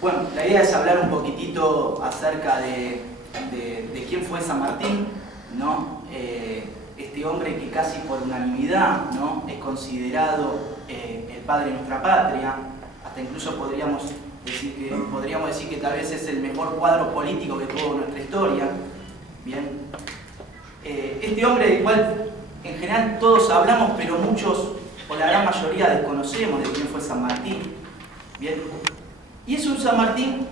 Bueno, la idea es hablar un poquitito acerca de quién fue San Martín, ¿no? Este hombre que casi por unanimidad, ¿no?, es considerado el padre de nuestra patria. Hasta incluso podríamos decir que tal vez es el mejor cuadro político que tuvo nuestra historia. Bien. Este hombre del cual en general todos hablamos, pero muchos, o la gran mayoría, desconocemos de quién fue San Martín. Bien. Y es un San Martín,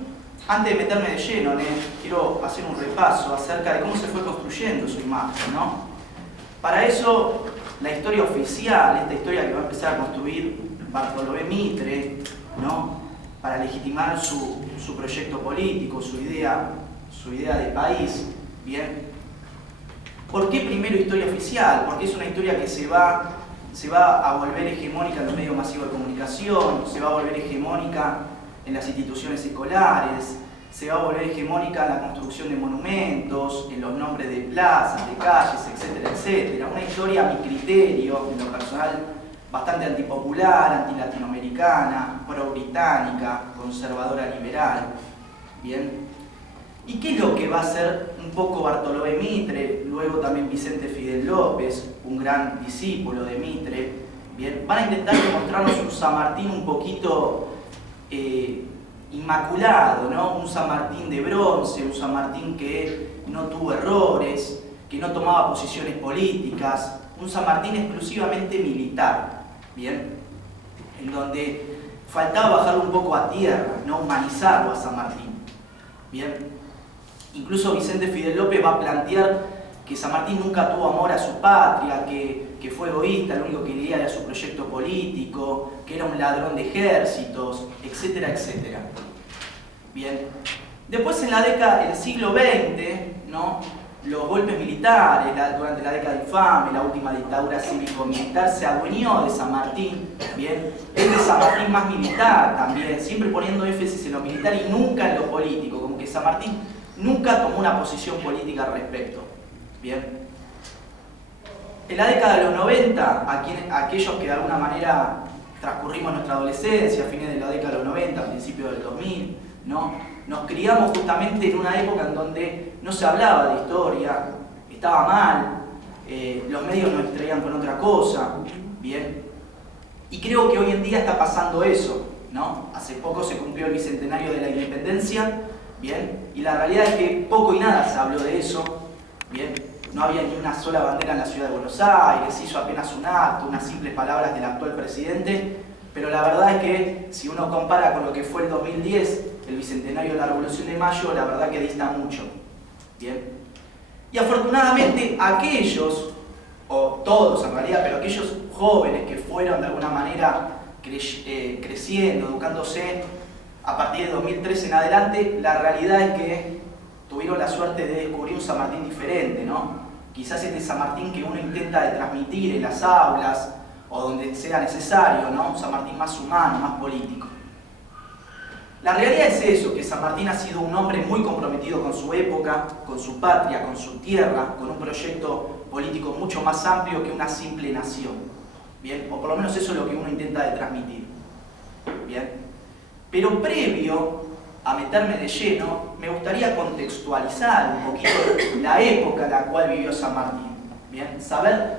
antes de meterme de lleno, quiero hacer un repaso acerca de cómo se fue construyendo su imagen, ¿no? Para eso, la historia oficial, esta historia que va a empezar a construir Bartolomé Mitre, ¿no?, para legitimar su proyecto político, su idea de país, ¿bien? ¿Por qué primero historia oficial? Porque es una historia que se va a volver hegemónica en los medios masivos de comunicación, se va a volver hegemónica en las instituciones escolares, se va a volver hegemónica en la construcción de monumentos, en los nombres de plazas, de calles, etcétera, etcétera. Una historia, a mi criterio, en lo personal, bastante antipopular, antilatinoamericana, pro-británica, conservadora liberal. Bien. ¿Y qué es lo que va a hacer un poco Bartolomé Mitre, luego también Vicente Fidel López, un gran discípulo de Mitre? Bien. Van a intentar demostrarnos un San Martín un poquito inmaculado, ¿no? Un San Martín de bronce, un San Martín que no tuvo errores, que no tomaba posiciones políticas, un San Martín exclusivamente militar, ¿bien? En donde faltaba bajarlo un poco a tierra, no humanizarlo a San Martín, ¿bien? Incluso Vicente Fidel López va a plantear que San Martín nunca tuvo amor a su patria, que fue egoísta, lo único que quería era su proyecto político, que era un ladrón de ejércitos, etcétera, etcétera. Bien. Después en el siglo XX, ¿no?, los golpes militares, durante la década infame, la última dictadura cívico-militar, se adueñó de San Martín, ¿bien? Es de San Martín más militar también, siempre poniendo énfasis en lo militar y nunca en lo político, como que San Martín nunca tomó una posición política al respecto, ¿bien? En la década de los 90, aquellos que de alguna manera transcurrimos nuestra adolescencia, a fines de la década de los 90, principios del 2000, ¿no?, nos criamos justamente en una época en donde no se hablaba de historia, estaba mal, los medios nos distraían con otra cosa, ¿bien? Y creo que hoy en día está pasando eso, ¿no? Hace poco se cumplió el bicentenario de la independencia, ¿bien? Y la realidad es que poco y nada se habló de eso, ¿bien? No había ni una sola bandera en la ciudad de Buenos Aires, se hizo apenas un acto, unas simples palabras del actual presidente, pero la verdad es que si uno compara con lo que fue el 2010, el bicentenario de la Revolución de Mayo, la verdad que dista mucho. ¿Bien? Y afortunadamente aquellos, o todos en realidad, pero aquellos jóvenes que fueron de alguna manera creciendo, educándose a partir de 2013 en adelante, la realidad es que tuvieron la suerte de descubrir un San Martín diferente, ¿no? Quizás este San Martín que uno intenta de transmitir en las aulas o donde sea necesario, ¿no? Un San Martín más humano, más político. La realidad es eso, que San Martín ha sido un hombre muy comprometido con su época, con su patria, con su tierra, con un proyecto político mucho más amplio que una simple nación. ¿Bien? O por lo menos eso es lo que uno intenta de transmitir. ¿Bien? Pero previo a meterme de lleno, me gustaría contextualizar un poquito la época en la cual vivió San Martín. ¿Bien? Saber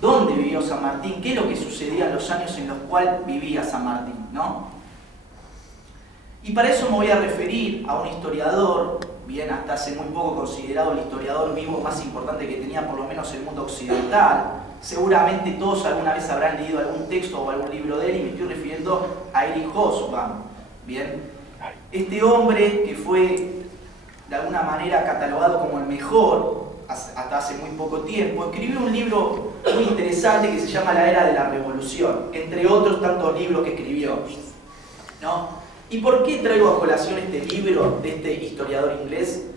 dónde vivió San Martín, qué es lo que sucedía en los años en los cuales vivía San Martín, ¿no? Y para eso me voy a referir a un historiador, bien, hasta hace muy poco considerado el historiador vivo más importante que tenía por lo menos el mundo occidental. Seguramente todos alguna vez habrán leído algún texto o algún libro de él y me estoy refiriendo a Erich Hobsbawm. Bien, este hombre que fue de alguna manera catalogado como el mejor hasta hace muy poco tiempo, escribió un libro muy interesante que se llama La Era de la Revolución, entre otros tantos libros que escribió, ¿no? ¿Y por qué traigo a colación este libro de este historiador inglés?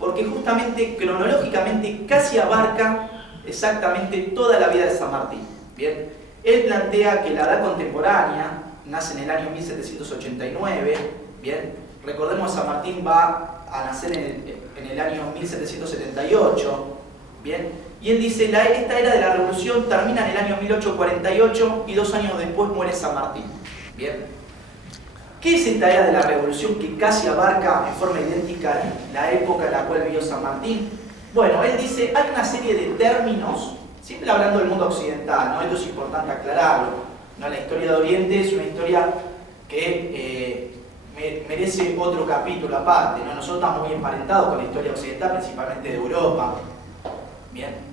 Porque justamente, cronológicamente, casi abarca exactamente toda la vida de San Martín. ¿Bien? Él plantea que la edad contemporánea nace en el año 1789. ¿Bien? Recordemos que San Martín va a nacer en el año 1778. ¿Bien? Y él dice, esta era de la Revolución termina en el año 1848 y 2 años después muere San Martín. ¿Bien? ¿Qué es esta era de la revolución que casi abarca en forma idéntica la época en la cual vivió San Martín? Bueno, él dice, hay una serie de términos, siempre hablando del mundo occidental, ¿no? Esto es importante aclararlo, ¿no? La historia de Oriente es una historia que merece otro capítulo aparte, ¿no? Nosotros estamos muy emparentados con la historia occidental, principalmente de Europa. Bien.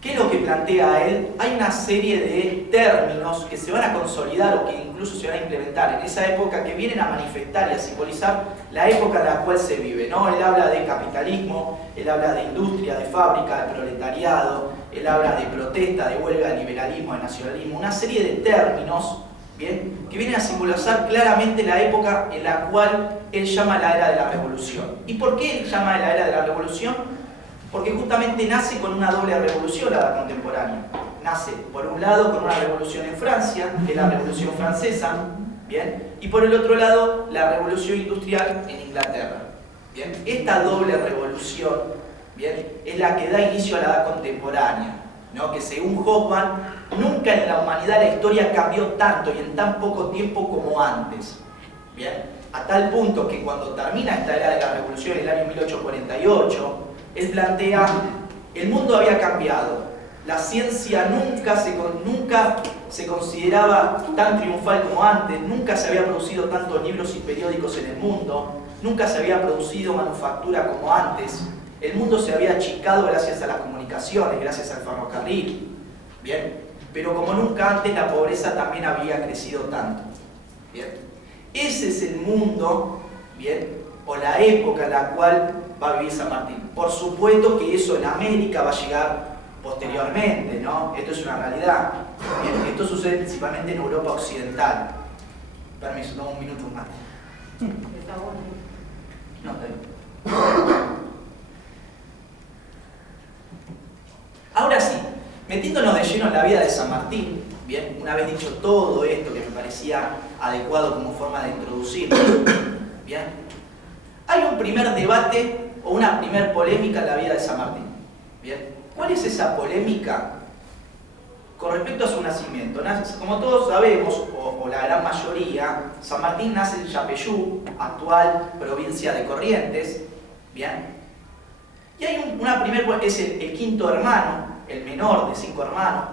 ¿Qué es lo que plantea él? Hay una serie de términos que se van a consolidar o que incluso se van a implementar en esa época que vienen a manifestar y a simbolizar la época en la cual se vive, ¿no? Él habla de capitalismo, él habla de industria, de fábrica, de proletariado, él habla de protesta, de huelga, de liberalismo, de nacionalismo, una serie de términos, ¿bien?, que vienen a simbolizar claramente la época en la cual él llama la era de la revolución. ¿Y por qué él llama la era de la revolución? Porque justamente nace con una doble revolución la edad contemporánea. Nace, por un lado, con una revolución en Francia, que es la Revolución Francesa, ¿bien?, y por el otro lado, la revolución industrial en Inglaterra. ¿Bien? Esta doble revolución, ¿bien?, es la que da inicio a la edad contemporánea, ¿no? Que según Hoffman, nunca en la humanidad la historia cambió tanto y en tan poco tiempo como antes. ¿Bien? A tal punto que cuando termina esta era de la revolución en el año 1848, él plantea, el mundo había cambiado, la ciencia nunca se consideraba tan triunfal como antes, nunca se había producido tantos libros y periódicos en el mundo, nunca se había producido manufactura como antes, el mundo se había achicado gracias a las comunicaciones, gracias al ferrocarril, ¿bien? Pero como nunca antes la pobreza también había crecido tanto, ¿bien? Ese es el mundo, ¿bien?, o la época en la cual va a vivir San Martín. Por supuesto que eso en América va a llegar posteriormente, ¿no? Esto es una realidad. Bien, esto sucede principalmente en Europa Occidental. Permiso, tomo un minuto más. Está bueno. No, está bien. Ahora sí, metiéndonos de lleno en la vida de San Martín, bien, una vez dicho todo esto que me parecía adecuado como forma de introducirlo, bien, hay un primer debate o una primer polémica en la vida de San Martín. Bien, ¿cuál es esa polémica con respecto a su nacimiento? Como todos sabemos, o la gran mayoría, San Martín nace en Yapeyú, actual provincia de Corrientes. Bien, y hay una primera, es el quinto hermano, el menor de 5 hermanos,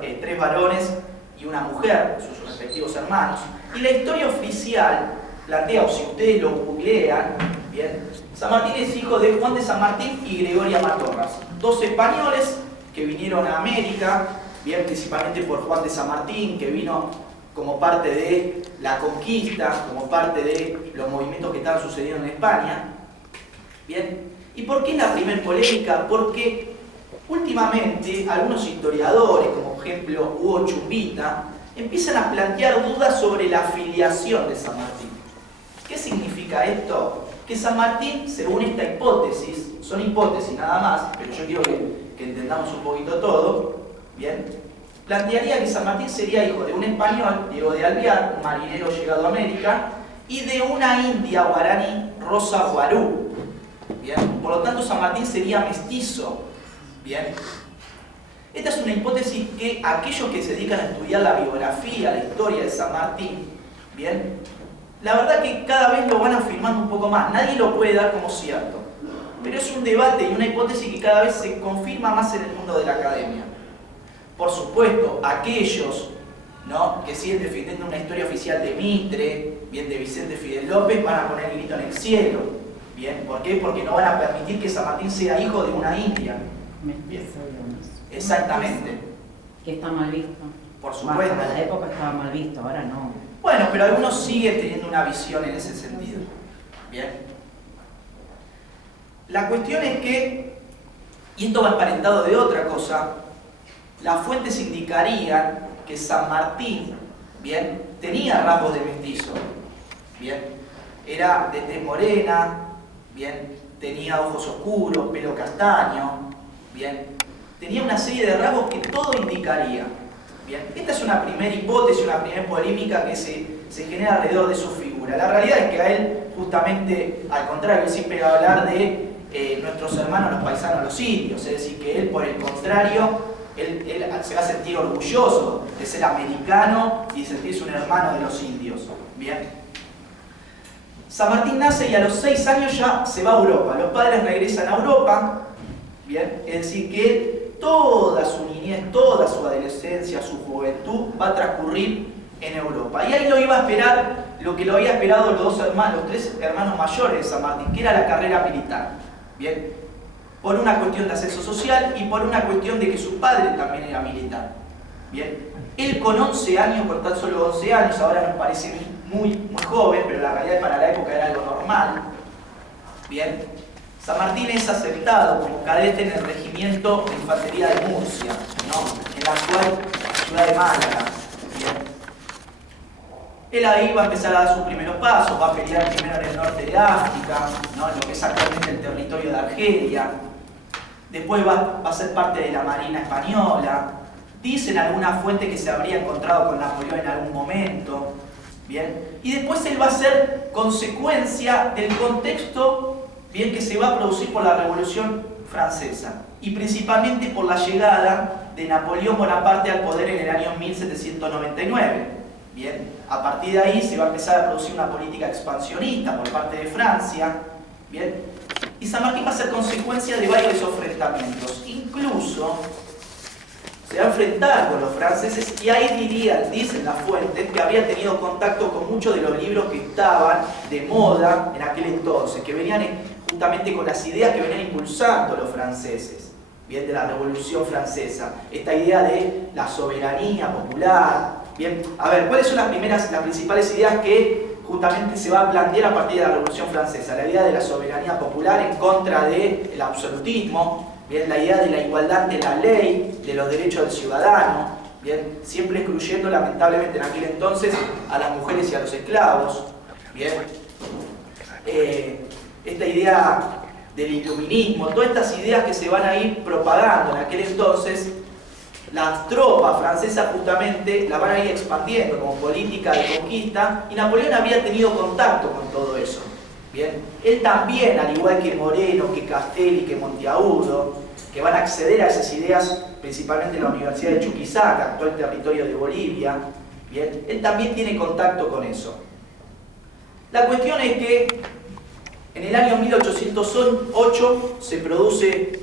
3 varones y una mujer, sus respectivos hermanos. Y la historia oficial plantea, o si ustedes lo googlean, bien, San Martín es hijo de Juan de San Martín y Gregoria Matorras, 2 españoles que vinieron a América, bien, principalmente por Juan de San Martín, que vino como parte de la conquista, como parte de los movimientos que estaban sucediendo en España. Bien, ¿y por qué la primer polémica? Porque últimamente algunos historiadores, como por ejemplo Hugo Chumbita, empiezan a plantear dudas sobre la filiación de San Martín. ¿Qué significa esto? Que San Martín, según esta hipótesis, son hipótesis nada más, pero yo quiero que entendamos un poquito todo, ¿bien?, plantearía que San Martín sería hijo de un español, Diego de Alvear, un marinero llegado a América, y de una india guaraní, Rosa Guarú. ¿Bien? Por lo tanto, San Martín sería mestizo. ¿Bien? Esta es una hipótesis que aquellos que se dedican a estudiar la biografía, la historia de San Martín, ¿bien?, la verdad que cada vez lo van afirmando un poco más. Nadie lo puede dar como cierto. Pero es un debate y una hipótesis que cada vez se confirma más en el mundo de la academia. Por supuesto, aquellos, ¿no?, que siguen defendiendo una historia oficial de Mitre, bien, de Vicente Fidel López, van a poner el grito en el cielo. Bien, ¿por qué? Porque no van a permitir que San Martín sea hijo de una india. Bien. Exactamente. Que está mal visto. Por supuesto. Para la época estaba mal visto, ahora no. Bueno, pero algunos siguen teniendo una visión en ese sentido. Bien. La cuestión es que, y esto va emparentado de otra cosa, las fuentes indicarían que San Martín, bien, tenía rasgos de mestizo. Bien. Era de tez morena, bien, tenía ojos oscuros, pelo castaño, bien, tenía una serie de rasgos que todo indicaría. Bien, esta es una primera hipótesis, una primera polémica que se genera alrededor de su figura. La realidad es que a él, justamente, al contrario, él siempre va a hablar de nuestros hermanos los paisanos, los indios, es decir, que él, por el contrario, él se va a sentir orgulloso de ser americano y de sentirse un hermano de los indios. Bien. San Martín nace y a los 6 años ya se va a Europa. Los padres regresan a Europa, ¿bien? Es decir, que toda su niñez, toda su adolescencia, su juventud va a transcurrir en Europa. Y ahí lo iba a esperar lo que lo había esperado los 3 hermanos mayores de San Martín, que era la carrera militar, ¿bien? Por una cuestión de ascenso social y por una cuestión de que su padre también era militar, ¿bien? Él con 11 años, con tan solo 11 años, ahora nos parece muy joven, pero la realidad para la época era algo normal, ¿bien? San Martín es aceptado como cadete en el regimiento de infantería de Murcia, ¿no? En la actual ciudad de Málaga, ¿bien? Él ahí va a empezar a dar sus primeros pasos, va a pelear primero en el norte de África, ¿no? En lo que es actualmente el territorio de Argelia. Después va a ser parte de la Marina Española. Dicen algunas fuentes que se habría encontrado con Napoleón en algún momento, ¿bien? Y después él va a ser consecuencia del contexto, ¿bien?, que se va a producir por la Revolución Francesa y principalmente por la llegada de Napoleón Bonaparte al poder en el año 1799. Bien, a partir de ahí se va a empezar a producir una política expansionista por parte de Francia, bien, y San Martín va a ser consecuencia de varios enfrentamientos. Incluso se va a enfrentar con los franceses y ahí dicen las fuentes que había tenido contacto con muchos de los libros que estaban de moda en aquel entonces, que venían justamente con las ideas que venían impulsando los franceses, bien, de la Revolución Francesa. Esta idea de la soberanía popular. Bien, a ver, ¿cuáles son las principales ideas que justamente se va a plantear a partir de la Revolución Francesa? La idea de la soberanía popular en contra del absolutismo, bien, la idea de la igualdad de la ley, de los derechos del ciudadano, bien, siempre excluyendo lamentablemente en aquel entonces a las mujeres y a los esclavos, bien, esta idea del iluminismo, todas estas ideas que se van a ir propagando en aquel entonces. Las tropas francesas justamente la van a ir expandiendo como política de conquista y Napoleón había tenido contacto con todo eso. Bien, él también, al igual que Moreno, que Castelli, que Monteagudo, que van a acceder a esas ideas principalmente en la Universidad de Chuquisaca, actual territorio de Bolivia, bien, él también tiene contacto con eso. La cuestión es que en el año 1808 se produce